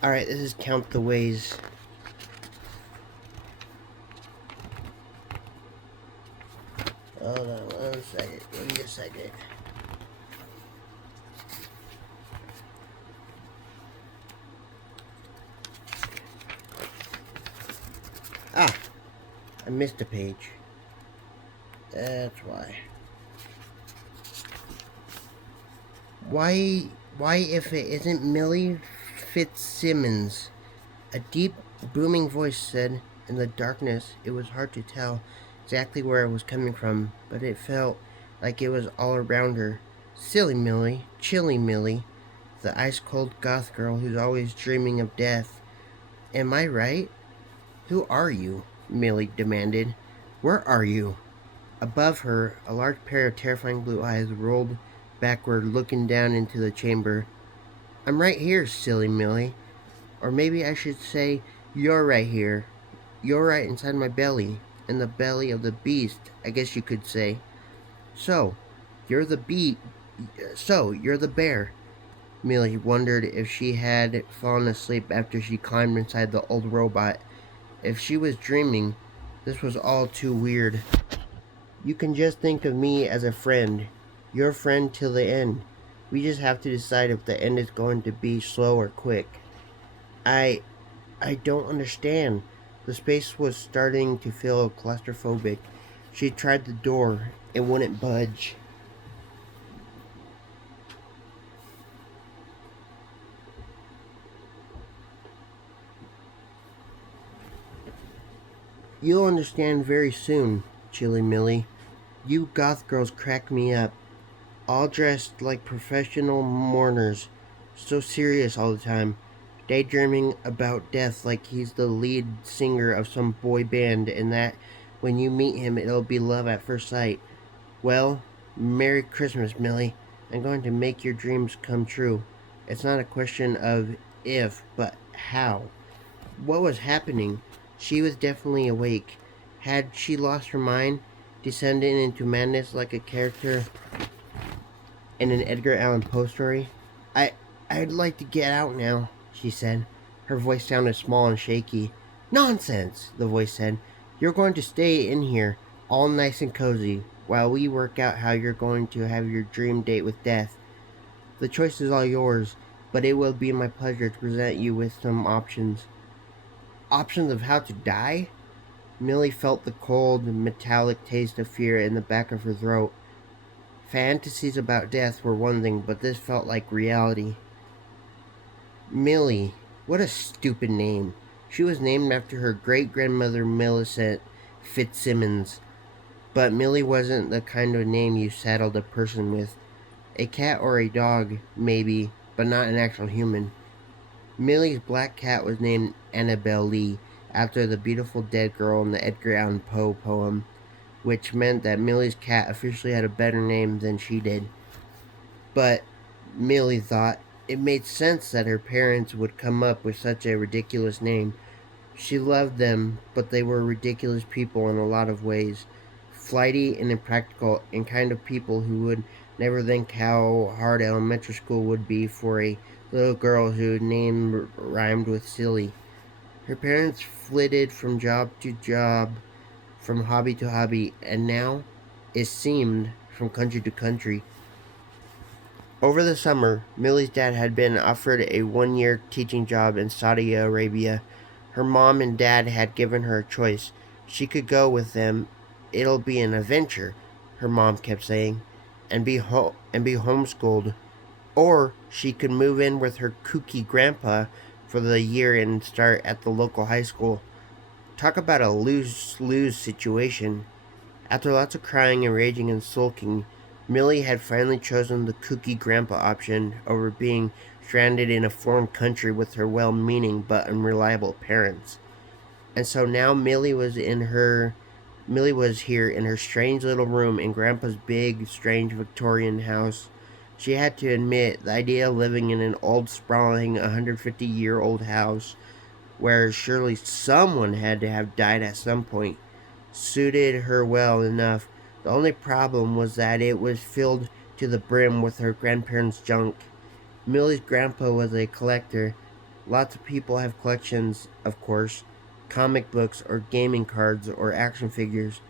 Alright, this is Count the Ways. Hold on one second. Give me a second. Ah, I missed a page. That's why. Why if it isn't Millie Fitzsimmons? A deep, booming voice said. In the darkness, it was hard to tell exactly where it was coming from, but it felt like it was all around her. Silly Millie, chilly Millie, the ice-cold goth girl who's always dreaming of death. Am I right? Who are you? Millie demanded. Where are you? Above her, a large pair of terrifying blue eyes rolled backward, looking down into the chamber. I'm right here, silly Millie. Or maybe I should say, you're right here. You're right inside my belly. In the belly of the beast, I guess you could say. So, you're the you're the bear. Millie wondered if she had fallen asleep after she climbed inside the old robot. If she was dreaming, this was all too weird. You can just think of me as a friend. Your friend till the end. We just have to decide if the end is going to be slow or quick. I I don't understand. The space was starting to feel claustrophobic. She tried the door. It wouldn't budge. You'll understand very soon, Chilly Millie. You goth girls crack me up. All dressed like professional mourners. So serious all the time. Daydreaming about death like he's the lead singer of some boy band and that when you meet him it'll be love at first sight. Well, Merry Christmas, Millie. I'm going to make your dreams come true. It's not a question of if, but how. What was happening? She was definitely awake. Had she lost her mind, descending into madness like a character in an Edgar Allan Poe story? I'd like to get out now, she said. Her voice sounded small and shaky. Nonsense, the voice said. You're going to stay in here, all nice and cozy, while we work out how you're going to have your dream date with death. The choice is all yours, but it will be my pleasure to present you with some options. Options of how to die? Millie felt the cold, metallic taste of fear in the back of her throat. Fantasies about death were one thing, but this felt like reality. Millie. What a stupid name. She was named after her great-grandmother Millicent Fitzsimmons. But Millie wasn't the kind of name you saddled a person with. A cat or a dog, maybe, but not an actual human. Millie's black cat was named Annabelle Lee, after the beautiful dead girl in the Edgar Allan Poe poem, which meant that Millie's cat officially had a better name than she did. But, Millie thought, it made sense that her parents would come up with such a ridiculous name. She loved them, but they were ridiculous people in a lot of ways. Flighty and impractical, and kind of people who would never think how hard elementary school would be for a little girl whose name rhymed with silly. Her parents flitted from job to job, from hobby to hobby, and now, it seemed, from country to country. Over the summer, Millie's dad had been offered a 1 year teaching job in Saudi Arabia. Her mom and dad had given her a choice. She could go with them. It'll be an adventure, her mom kept saying, and be homeschooled. Or she could move in with her kooky grandpa for the year and start at the local high school. Talk about a lose-lose situation. After lots of crying and raging and sulking, Millie had finally chosen the kooky grandpa option over being stranded in a foreign country with her well-meaning but unreliable parents. And so now Millie was here in her strange little room in Grandpa's big, strange Victorian house. She had to admit the idea of living in an old, sprawling, 150-year-old house, where surely someone had to have died at some point, suited her well enough. The only problem was that it was filled to the brim with her grandparents' junk. Millie's grandpa was a collector, Lots of people have collections, of course, comic books or gaming cards or action figures,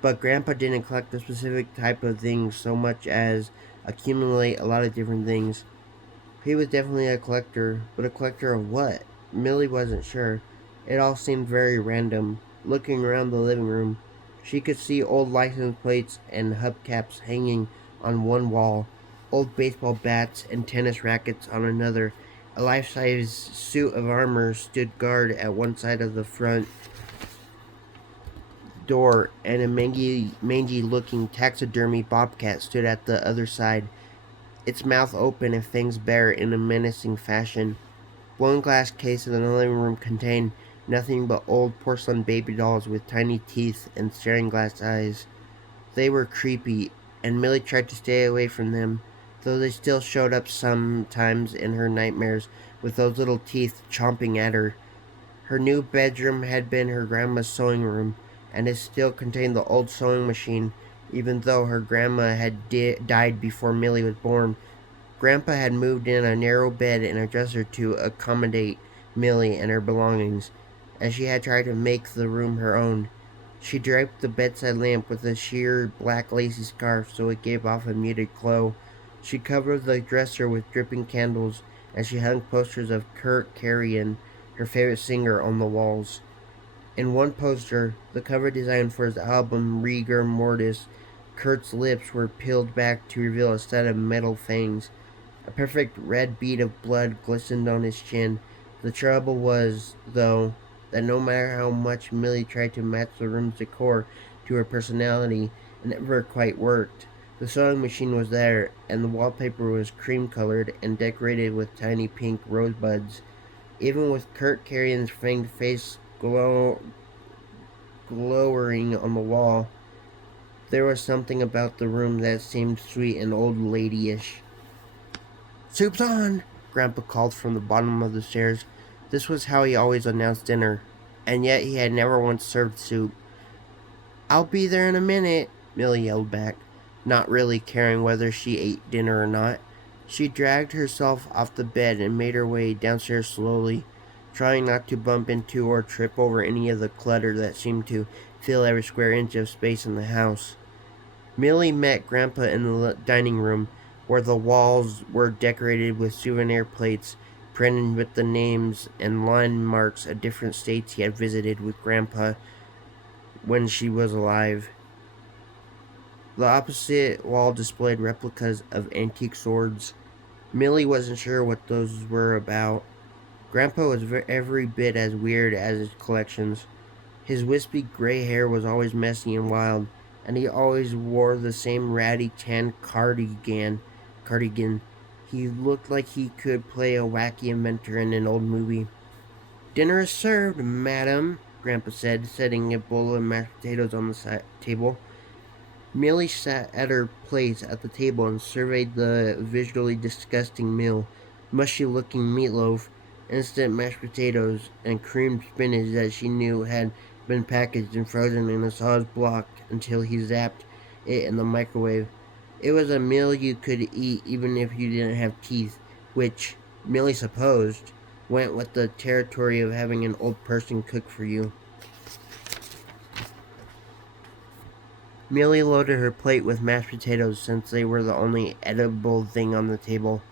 but Grandpa didn't collect a specific type of things so much as accumulate a lot of different things. He was definitely a collector, but a collector of what? Millie wasn't sure. It all seemed very random. Looking around the living room, she could see old license plates and hubcaps hanging on one wall, old baseball bats and tennis rackets on another. A life size suit of armor stood guard at one side of the front door, and a mangy looking taxidermy bobcat stood at the other side, its mouth open and fangs bare in a menacing fashion. One glass case in the living room contained nothing but old porcelain baby dolls with tiny teeth and staring glass eyes. They were creepy, and Millie tried to stay away from them, though they still showed up sometimes in her nightmares with those little teeth chomping at her. Her new bedroom had been her grandma's sewing room, and it still contained the old sewing machine, even though her grandma had died before Millie was born. Grandpa had moved in a narrow bed and a dresser to accommodate Millie and her belongings, and she had tried to make the room her own. She draped the bedside lamp with a sheer black lacy scarf so it gave off a muted glow. She covered the dresser with dripping candles, and she hung posters of Kurt Carrion, her favorite singer, on the walls. In one poster, the cover design for his album Rigor Mortis, Kurt's lips were peeled back to reveal a set of metal fangs. A perfect red bead of blood glistened on his chin. The trouble was, though, that no matter how much Millie tried to match the room's decor to her personality, it never quite worked. The sewing machine was there, and the wallpaper was cream-colored and decorated with tiny pink rosebuds. Even with Kurt Carrion's fanged face glowering on the wall, there was something about the room that seemed sweet and old ladyish. "Soup's on!" Grandpa called from the bottom of the stairs. This was how he always announced dinner, and yet he had never once served soup. "I'll be there in a minute," Millie yelled back, not really caring whether she ate dinner or not. She dragged herself off the bed and made her way downstairs slowly, trying not to bump into or trip over any of the clutter that seemed to fill every square inch of space in the house. Millie met Grandpa in the dining room, where the walls were decorated with souvenir plates printed with the names and landmarks of different states he had visited with Grandpa when she was alive. The opposite wall displayed replicas of antique swords. Millie wasn't sure what those were about. Grandpa was every bit as weird as his collections. His wispy gray hair was always messy and wild, and he always wore the same ratty tan cardigan. He looked like he could play a wacky inventor in an old movie. "Dinner is served, madam," Grandpa said, setting a bowl of mashed potatoes on the table. Millie sat at her place at the table and surveyed the visually disgusting meal: mushy-looking meatloaf, instant mashed potatoes, and creamed spinach that she knew had been packaged and frozen in a solid block until he zapped it in the microwave. It was a meal you could eat even if you didn't have teeth, which, Millie supposed, went with the territory of having an old person cook for you. Millie loaded her plate with mashed potatoes since they were the only edible thing on the table.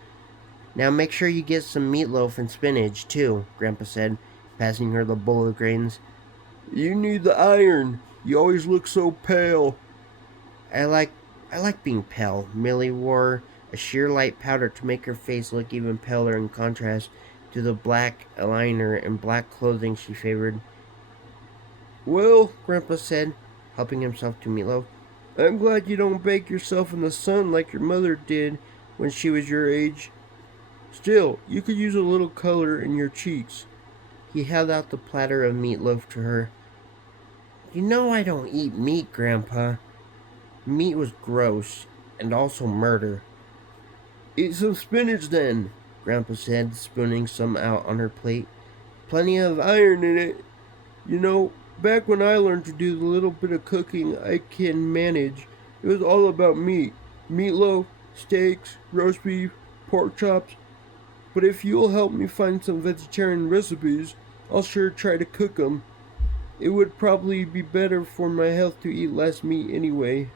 "Now make sure you get some meatloaf and spinach, too," Grandpa said, passing her the bowl of grains. "You need the iron. You always look so pale." I like being pale." Millie wore a sheer light powder to make her face look even paler in contrast to the black eyeliner and black clothing she favored. "Well," Grandpa said, helping himself to meatloaf, "I'm glad you don't bake yourself in the sun like your mother did when she was your age. Still, you could use a little color in your cheeks." He held out the platter of meatloaf to her. "You know I don't eat meat, Grandpa." Meat was gross, and also murder. "Eat some spinach then," Grandpa said, spooning some out on her plate. "Plenty of iron in it. You know, back when I learned to do the little bit of cooking I can manage, it was all about meat. Meatloaf, steaks, roast beef, pork chops. but if you'll help me find some vegetarian recipes, I'll sure try to cook them. It would probably be better for my health to eat less meat anyway.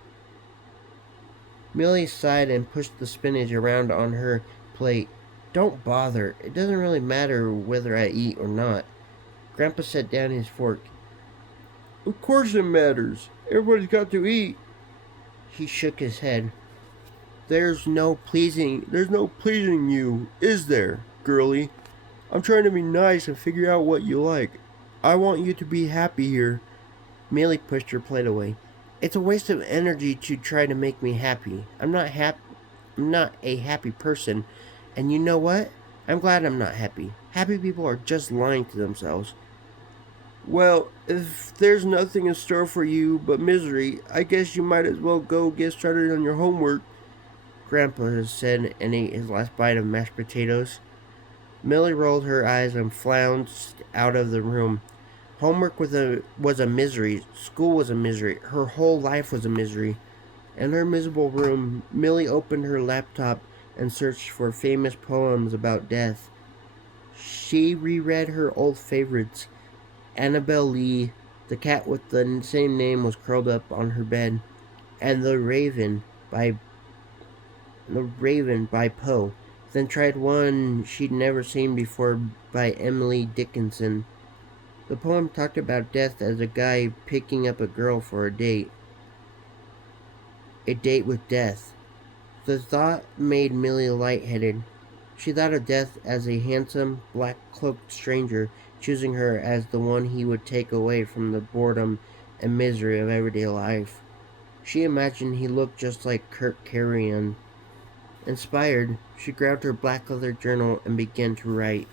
Millie sighed and pushed the spinach around on her plate. Don't bother. It doesn't really matter whether I eat or not. Grandpa set down his fork. Of course it matters. Everybody's got to eat. He shook his head. There's no pleasing you, is there, girlie? I'm trying to be nice and figure out what you like. I want you to be happy here. Millie pushed her plate away. It's a waste of energy to try to make me happy. I'm not a happy person. And you know what? I'm glad I'm not happy. Happy people are just lying to themselves. Well, if there's nothing in store for you but misery, I guess you might as well go get started on your homework. Grandpa said and ate his last bite of mashed potatoes. Millie rolled her eyes and flounced out of the room. Homework was a misery. School was a misery. Her whole life was a misery. In her miserable room, Millie opened her laptop and searched for famous poems about death. She reread her old favorites. Annabel Lee, the cat with the same name, was curled up on her bed, and by The Raven by Poe. Then tried one she'd never seen before by Emily Dickinson. The poem talked about death as a guy picking up a girl for a date with death. The thought made Millie lightheaded. She thought of death as a handsome, black-cloaked stranger, choosing her as the one he would take away from the boredom and misery of everyday life. She imagined he looked just like Kirk Carrion. Inspired, she grabbed her black leather journal and began to write.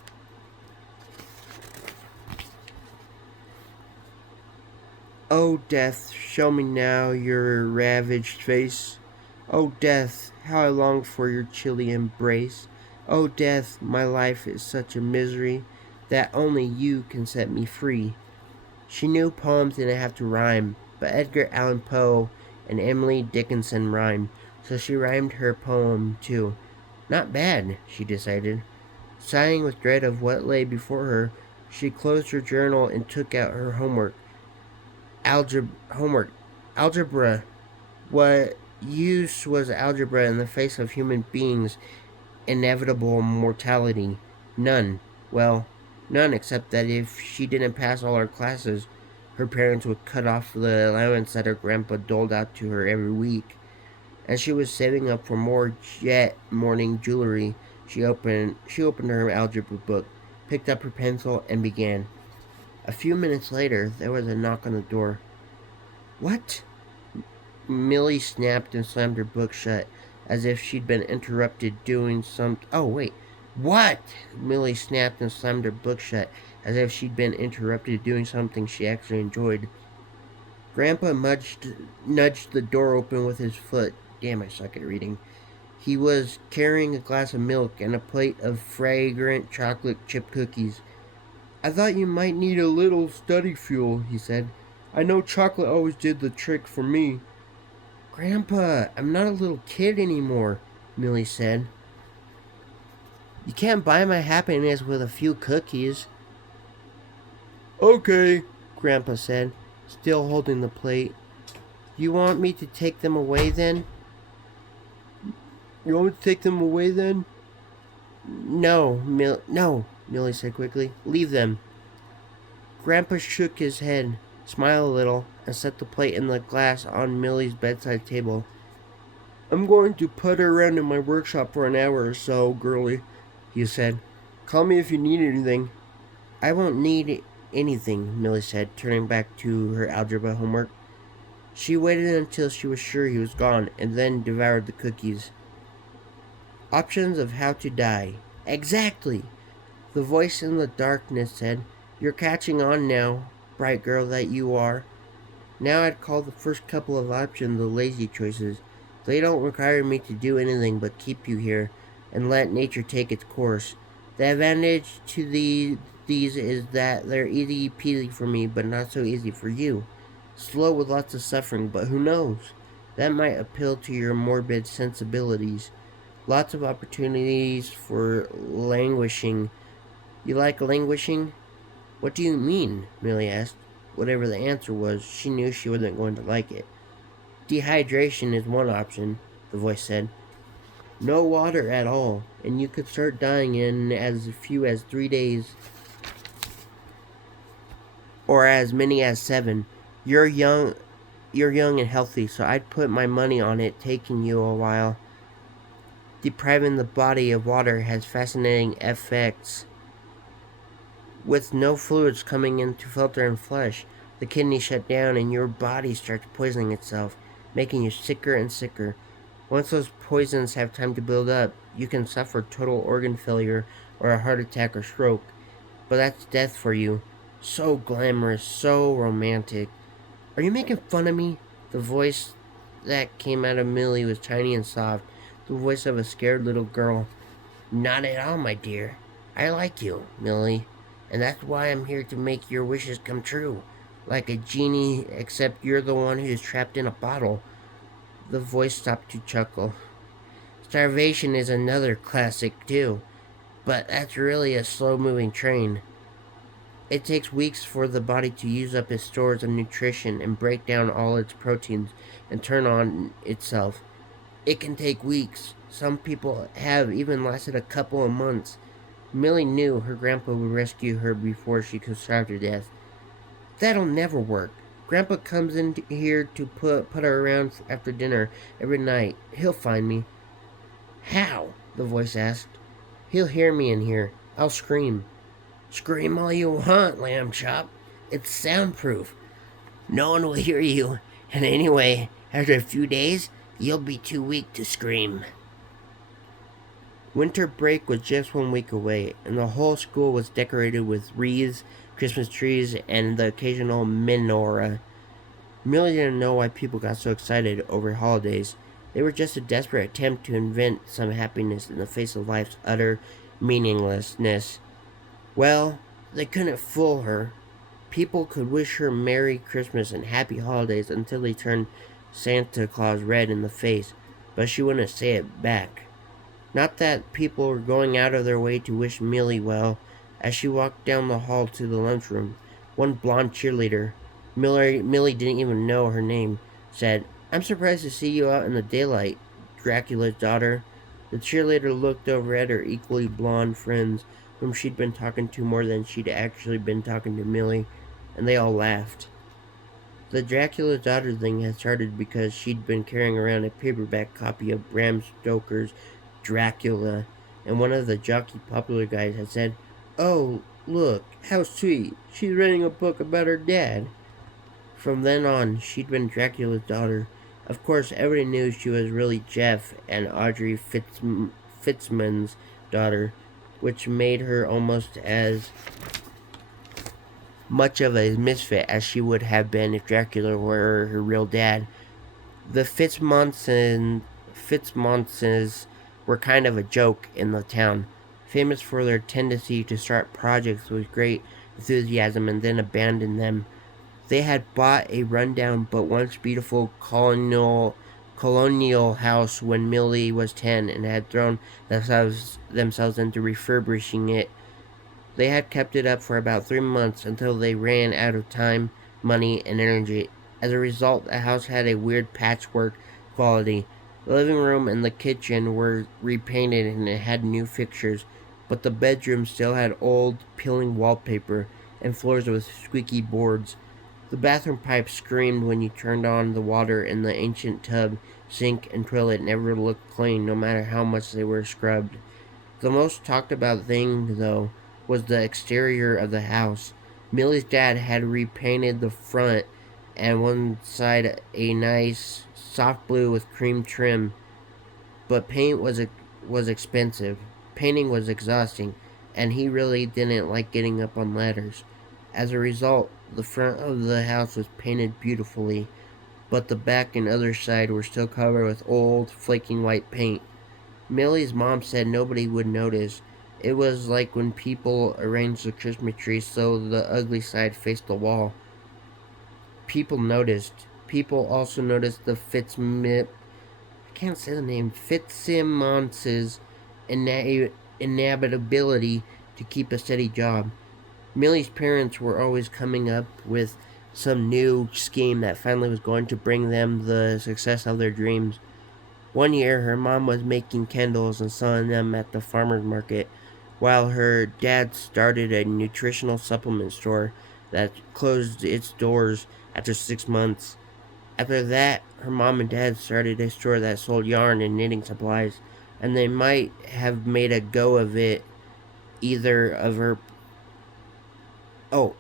O death, show me now your ravaged face. O death, how I long for your chilly embrace. O death, my life is such a misery that only you can set me free. She knew poems didn't have to rhyme, but Edgar Allan Poe and Emily Dickinson rhymed, so she rhymed her poem too. Not bad, she decided. Sighing with dread of what lay before her, she closed her journal and took out her homework. Homework. Algebra. What use was algebra in the face of human beings' inevitable mortality? None. Well, none except that if she didn't pass all her classes, her parents would cut off the allowance that her grandpa doled out to her every week. As she was saving up for more jet morning jewelry, she opened her algebra book, picked up her pencil, and began. A few minutes later, there was a knock on the door. What? Millie snapped and slammed her book shut, as if she'd been interrupted doing some. Oh, wait. What? Millie snapped and slammed her book shut, as if she'd been interrupted doing something she actually enjoyed. Grandpa nudged the door open with his foot. Damn, I suck at reading. He was carrying a glass of milk and a plate of fragrant chocolate chip cookies. I thought you might need a little study fuel, he said. I know chocolate always did the trick for me. Grandpa, I'm not a little kid anymore, Millie said. You can't buy my happiness with a few cookies. Okay, Grandpa said, still holding the plate. You want me to take them away then? You want me to take them away then? No, Millie said quickly. Leave them. Grandpa shook his head, smiled a little, and set the plate and the glass on Millie's bedside table. I'm going to putter around in my workshop for an hour or so, girlie, he said. Call me if you need anything. I won't need anything, Millie said, turning back to her algebra homework. She waited until she was sure he was gone, and then devoured the cookies. Options of how to die. Exactly! The voice in the darkness said, You're catching on now, bright girl that you are. Now I'd call the first couple of options the lazy choices. They don't require me to do anything but keep you here and let nature take its course. The advantage to these is that they're easy peasy for me, but not so easy for you. Slow with lots of suffering, but who knows? That might appeal to your morbid sensibilities. Lots of opportunities for languishing. You like languishing? What do you mean? Millie asked. Whatever the answer was, she knew she wasn't going to like it. Dehydration is one option, the voice said. No water at all, and you could start dying in as few as 3 days, or as many as 7. You're young you're young and healthy, so I'd put my money on it taking you a while. Depriving the body of water has fascinating effects. With no fluids coming in to filter and flush, the kidneys shut down and your body starts poisoning itself, making you sicker and sicker. Once those poisons have time to build up, you can suffer total organ failure or a heart attack or stroke. But that's death for you. So glamorous, so romantic. Are you making fun of me? The voice that came out of Millie was tiny and soft, the voice of a scared little girl. Not at all, my dear. I like you, Millie, and that's why I'm here to make your wishes come true. Like a genie, except you're the one who's trapped in a bottle. The voice stopped to chuckle. Starvation is another classic, too, but that's really a slow moving train. It takes weeks for the body to use up its stores of nutrition and break down all its proteins and turn on itself. It can take weeks. Some people have even lasted a couple of months. Millie knew her grandpa would rescue her before she could starve to death. That'll never work. Grandpa comes in here to put her around after dinner every night. He'll find me. How? The voice asked. He'll hear me in here. I'll scream. Scream all you want, lamb chop. It's soundproof. No one will hear you. And anyway, after a few days, you'll be too weak to scream. Winter break was just 1 week away, and the whole school was decorated with wreaths, Christmas trees, and the occasional menorah. Millie didn't know why people got so excited over holidays. They were just a desperate attempt to invent some happiness in the face of life's utter meaninglessness. Well, they couldn't fool her. People could wish her Merry Christmas and Happy Holidays until they turned Santa Claus red in the face, but she wouldn't say it back. Not that people were going out of their way to wish Millie well. As she walked down the hall to the lunchroom, one blonde cheerleader, Millie didn't even know her name, said, I'm surprised to see you out in the daylight, Dracula's daughter. The cheerleader looked over at her equally blonde friends, whom she'd been talking to more than she'd actually been talking to Millie, and they all laughed. The Dracula's daughter thing had started because she'd been carrying around a paperback copy of Bram Stoker's Dracula, and one of the jockey popular guys had said, Oh, look, how sweet. She's reading a book about her dad. From then on, she'd been Dracula's daughter. Of course, everybody knew she was really Jeff and Audrey Fitzman's daughter, which made her almost as much of a misfit as she would have been if Dracula were her real dad. The Fitzmonses were kind of a joke in the town, famous for their tendency to start projects with great enthusiasm and then abandon them. They had bought a rundown but once beautiful colonial house when Millie was 10 and had thrown themselves into refurbishing it. They had kept it up for about 3 months until they ran out of time, money, and energy. As a result, the house had a weird patchwork quality. The living room and the kitchen were repainted and it had new fixtures, but the bedroom still had old, peeling wallpaper and floors with squeaky boards. The bathroom pipes screamed when you turned on the water, and the ancient tub, sink, and toilet never looked clean, no matter how much they were scrubbed. The most talked about thing, though, was the exterior of the house. Millie's dad had repainted the front and one side a nice soft blue with cream trim, but paint was expensive. Painting was exhausting, and he really didn't like getting up on ladders. As a result, the front of the house was painted beautifully, but the back and other side were still covered with old, flaking white paint. Millie's mom said nobody would notice. It was like when people arranged the Christmas tree so the ugly side faced the wall. People noticed. People also noticed the can't say the name, Fitzsimmons's inability to keep a steady job. Millie's parents were always coming up with some new scheme that finally was going to bring them the success of their dreams. One year, her mom was making candles and selling them at the farmer's market, while her dad started a nutritional supplement store that closed its doors after 6 months. After that, her mom and dad started a store that sold yarn and knitting supplies, and they might have made a go of it either of her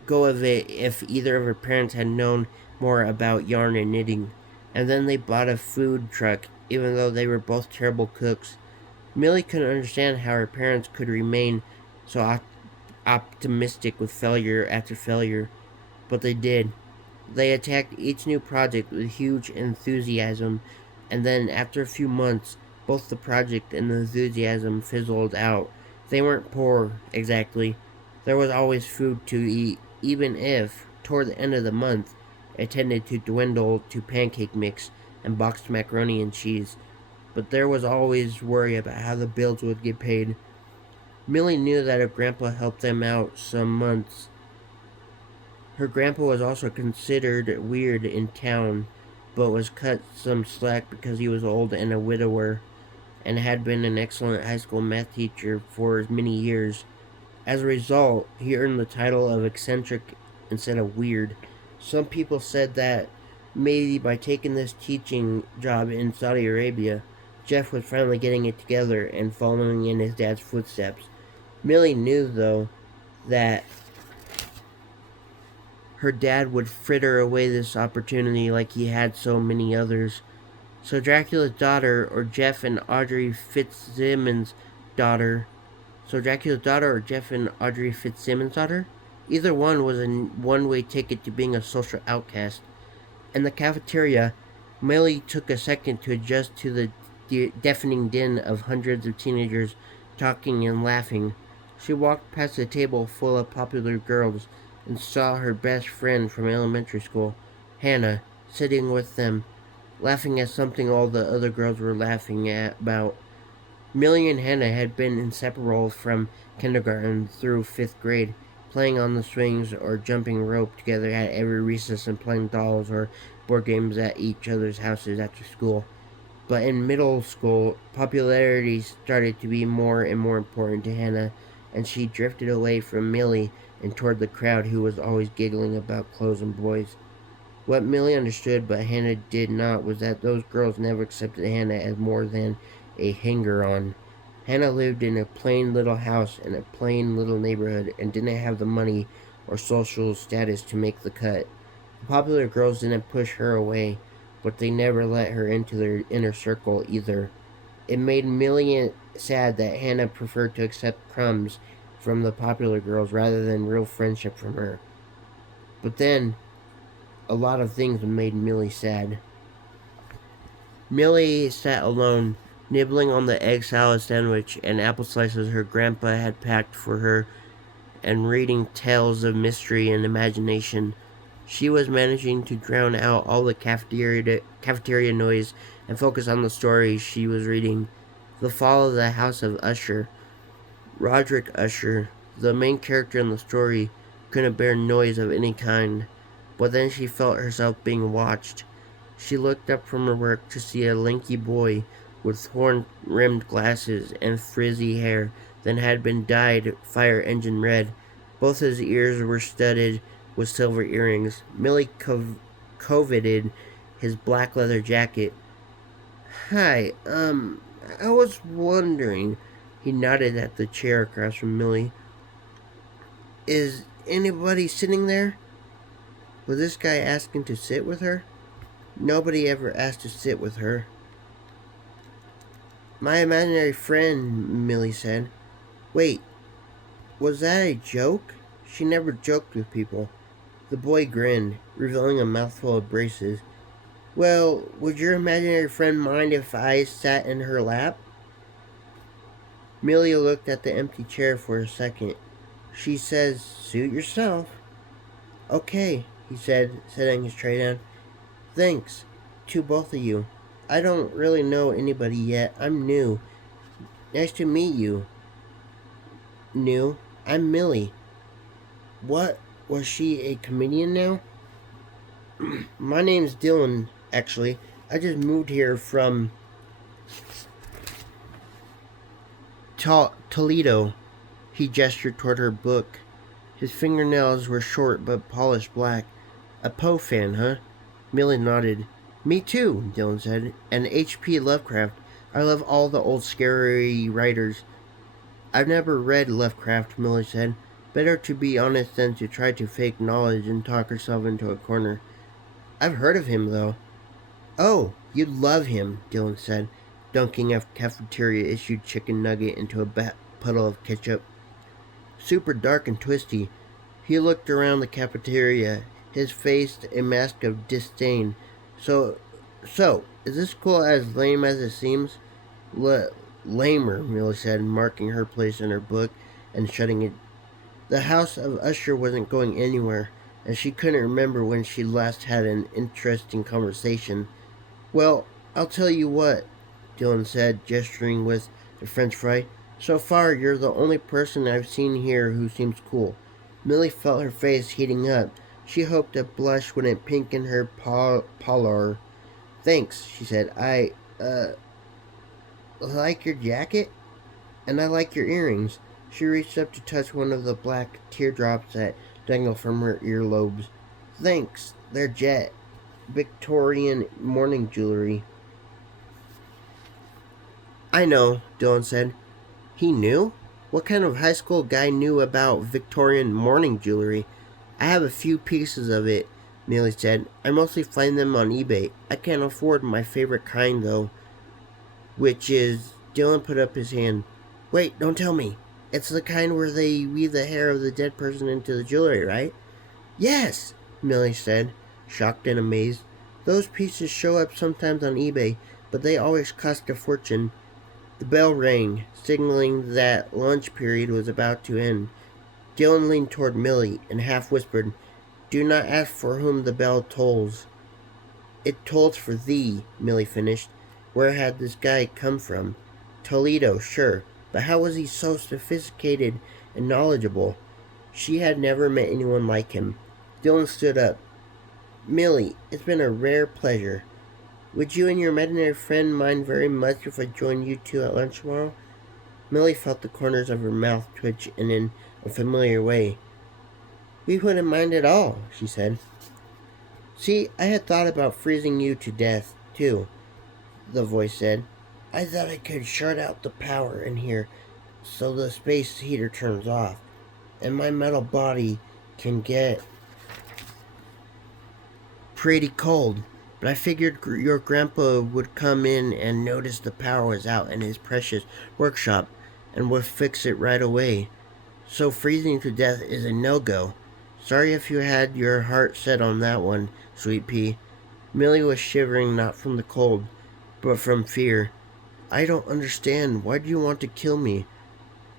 go of it if either of her parents had known more about yarn and knitting. And then they bought a food truck, even though they were both terrible cooks. Millie couldn't understand how her parents could remain so optimistic with failure after failure, but they did. They attacked each new project with huge enthusiasm, and then after a few months, both the project and the enthusiasm fizzled out. They weren't poor, exactly. There was always food to eat, even if, toward the end of the month, it tended to dwindle to pancake mix and boxed macaroni and cheese. But there was always worry about how the bills would get paid. Millie knew that her grandpa helped them out some months. Her grandpa was also considered weird in town, but was cut some slack because he was old and a widower, and had been an excellent high school math teacher for many years. As a result, he earned the title of eccentric instead of weird. Some people said that maybe by taking this teaching job in Saudi Arabia, Jeff was finally getting it together and following in his dad's footsteps. Millie knew, though, that her dad would fritter away this opportunity like he had so many others. So Dracula's daughter, or Jeff and Audrey Fitzsimmons' daughter, either one was a one-way ticket to being a social outcast. In the cafeteria, Millie took a second to adjust to the deafening din of hundreds of teenagers talking and laughing. She walked past a table full of popular girls and saw her best friend from elementary school, Hannah, sitting with them, laughing at something all the other girls were laughing about. Millie and Hannah had been inseparable from kindergarten through 5th grade, playing on the swings or jumping rope together at every recess and playing dolls or board games at each other's houses after school. But in middle school, popularity started to be more and more important to Hannah, and she drifted away from Millie and toward the crowd who was always giggling about clothes and boys. What Millie understood but Hannah did not was that those girls never accepted Hannah as more than a hanger-on. Hannah lived in a plain little house in a plain little neighborhood and didn't have the money or social status to make the cut. The popular girls didn't push her away, but they never let her into their inner circle either. It made Millie sad that Hannah preferred to accept crumbs from the popular girls rather than real friendship from her. But then, a lot of things made Millie sad. Millie sat alone, nibbling on the egg salad sandwich and apple slices her grandpa had packed for her, and reading tales of mystery and imagination. She was managing to drown out all the cafeteria noise and focus on the story she was reading. The Fall of the House of Usher. Roderick Usher, the main character in the story, couldn't bear noise of any kind, but then she felt herself being watched. She looked up from her work to see a lanky boy with horn-rimmed glasses and frizzy hair that had been dyed fire engine red. Both his ears were studded with silver earrings. Millie coveted his black leather jacket. "Hi, I was wondering," he nodded at the chair across from Millie. "Is anybody sitting there?" Was this guy asking to sit with her? Nobody ever asked to sit with her. "My imaginary friend," Millie said. "Wait, was that a joke?" She never joked with people. The boy grinned, revealing a mouthful of braces. "Well, would your imaginary friend mind if I sat in her lap?" Millie looked at the empty chair for a second. She says, "Suit yourself." "Okay," he said, setting his tray down. "Thanks, to both of you. I don't really know anybody yet. I'm new. Nice to meet you. New. I'm Millie. What? Was she a comedian now? My name's Dylan, actually. I just moved here from Toledo. He gestured toward her book. His fingernails were short but polished black. A Poe fan, huh? Millie nodded. Me too, Dylan said. And H.P. Lovecraft. I love all the old scary writers. I've never read Lovecraft, Millie said. Better to be honest than to try to fake knowledge and talk herself into a corner. I've heard of him, though. Oh, you'd love him, Dylan said, dunking a cafeteria issued chicken nugget into a puddle of ketchup. Super dark and twisty. He looked around the cafeteria, his face a mask of disdain. So, is this school as lame as it seems? Lamer, Millie said, marking her place in her book and shutting it. The house of Usher wasn't going anywhere, and she couldn't remember when she last had an interesting conversation. Well, I'll tell you what, Dylan said, gesturing with the French fry. So far, you're the only person I've seen here who seems cool. Millie felt her face heating up. She hoped a blush wouldn't pinken her pallor. Thanks, she said. I like your jacket, and I like your earrings. She reached up to touch one of the black teardrops that dangled from her earlobes. Thanks, they're jet. Victorian morning jewelry. I know, Dylan said. He knew? What kind of high school guy knew about Victorian morning jewelry? I have a few pieces of it, Millie said. I mostly find them on eBay. I can't afford my favorite kind, though. Which is... Dylan put up his hand. Wait, don't tell me. It's the kind where they weave the hair of the dead person into the jewelry, right? Yes, Millie said, shocked and amazed. Those pieces show up sometimes on eBay, but they always cost a fortune. The bell rang, signaling that lunch period was about to end. Dylan leaned toward Millie and half whispered, Do not ask for whom the bell tolls. It tolls for thee, Millie finished. Where had this guy come from? Toledo, sure, but how was he so sophisticated and knowledgeable? She had never met anyone like him. Dylan stood up. Millie, it's been a rare pleasure. Would you and your imaginary friend mind very much if I joined you two at lunch tomorrow? Millie felt the corners of her mouth twitch in an unfamiliar way. We wouldn't mind at all, she said. See, I had thought about freezing you to death, too, the voice said. I thought I could shut out the power in here so the space heater turns off, and my metal body can get pretty cold. But I figured your grandpa would come in and notice the power was out in his precious workshop and would fix it right away. So freezing to death is a no-go. Sorry if you had your heart set on that one, Sweet Pea. Millie was shivering not from the cold, but from fear. I don't understand. Why do you want to kill me?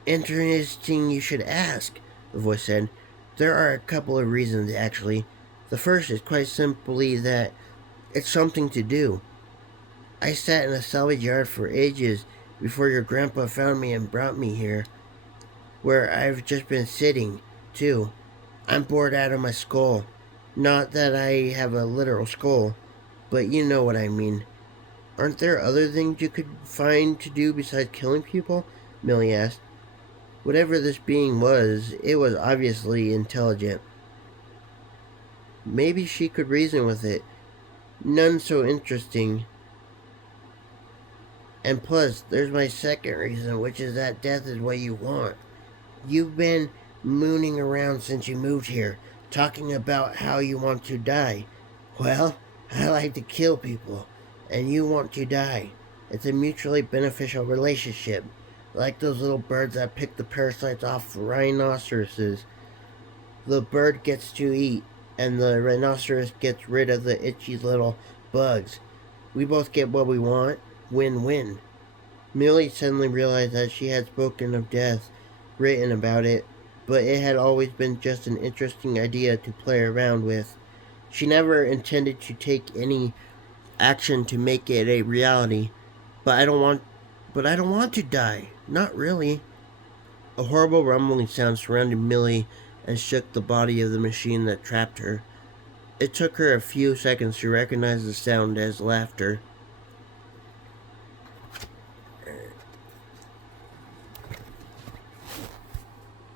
Interesting you should ask, the voice said. There are a couple of reasons, actually. The first is quite simply that it's something to do. I sat in a salvage yard for ages before your grandpa found me and brought me here, where I've just been sitting, too. I'm bored out of my skull. Not that I have a literal skull, but you know what I mean. Aren't there other things you could find to do besides killing people? Millie asked. Whatever this being was, it was obviously intelligent. Maybe she could reason with it. None so interesting. And plus, there's my second reason, which is that death is what you want. You've been mooning around since you moved here, talking about how you want to die. Well, I like to kill people, and you want to die. It's a mutually beneficial relationship, like those little birds that pick the parasites off rhinoceroses. The bird gets to eat, and the rhinoceros gets rid of the itchy little bugs. We both get what we want. Win-win. Millie suddenly realized that she had spoken of death, written about it, but it had always been just an interesting idea to play around with. She never intended to take any action to make it a reality. But I don't want but I don't want to die. Not really. A horrible rumbling sound surrounded Millie and shook the body of the machine that trapped her. It took her a few seconds to recognize the sound as laughter.